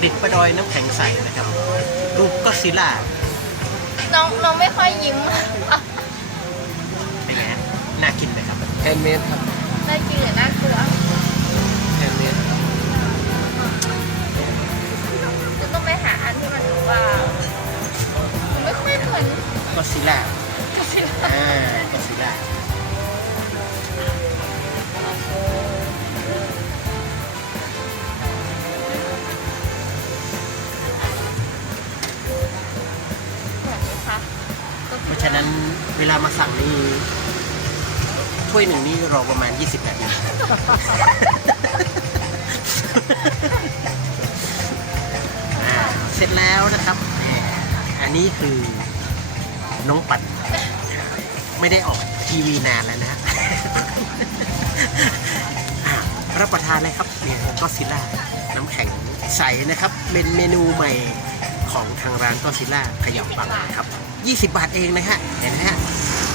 ประดิษฐ์ประดอยน้ำแข็งใสนะครับ รูปก็ซิล่าน้องน้องไม่ค่อยยิ้มเป็นไงฮะน่ากินไหมครับแฮนด์เมดครับน่ากินหรือน่ากลัวแฮนด์เมดคุณต้องไปหาอันที่มันแบบว่ามันไม่ค่อยเหมือนก็ซิล่า ฉะนั้นเวลามาสั่งนี่ถ้วยหนึ่งนี่รอประมาณ 20นาที อ่าเสร็จแล้วนะครับอันนี้คือน้องปัด ไม่ได้ออกทีวีนานแล้วนะ อะรับประทานเลยครับเนี่ยก็ซิล่าน้ำแข็งใสนะครับ เป็นเมนูใหม่ของทางร้านก็ซิล่าขยับปังนะครับ 20 บาทเองนะฮะ เห็นไหมฮะ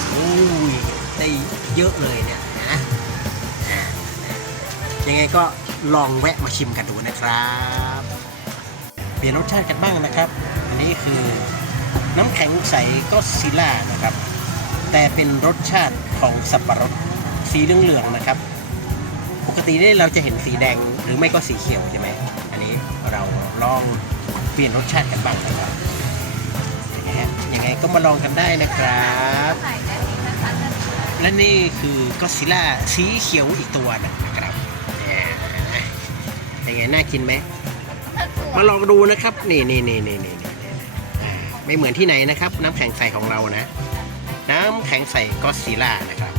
โอ้ยได้เยอะเลยเนี่ยนะอ่ายังไงก็ลองแวะมาชิมกันดูนะครับ เปลี่ยนรสชาติกันบ้างนะครับ อันนี้คือน้ำแข็งใสก็ซิล่านะครับ แต่เป็นรสชาติของสับปะรดสีเหลืองๆนะครับ ปกติเนี่ยเราจะเห็นสีแดงหรือไม่ก็สีเขียวใช่ไหมอันนี้เราลองเปลี่ยนรสชาติกันบ้างนะครับ มาลองกันได้นะครับใส่ได้ดีนะคะจะและนี่คือก็ซิล่าสีเขียวอีกตัวนะครับเนี่ยยังไงน่ากินไหมน่ากลัวมาลองดูนะครับ นี่นี่นี่นี่นี่นี่นี่อ่าไม่เหมือนที่ไหนนะครับ น้ำแข็งใสของเรานะ น้ำแข็งใสก็ซิล่านะครับ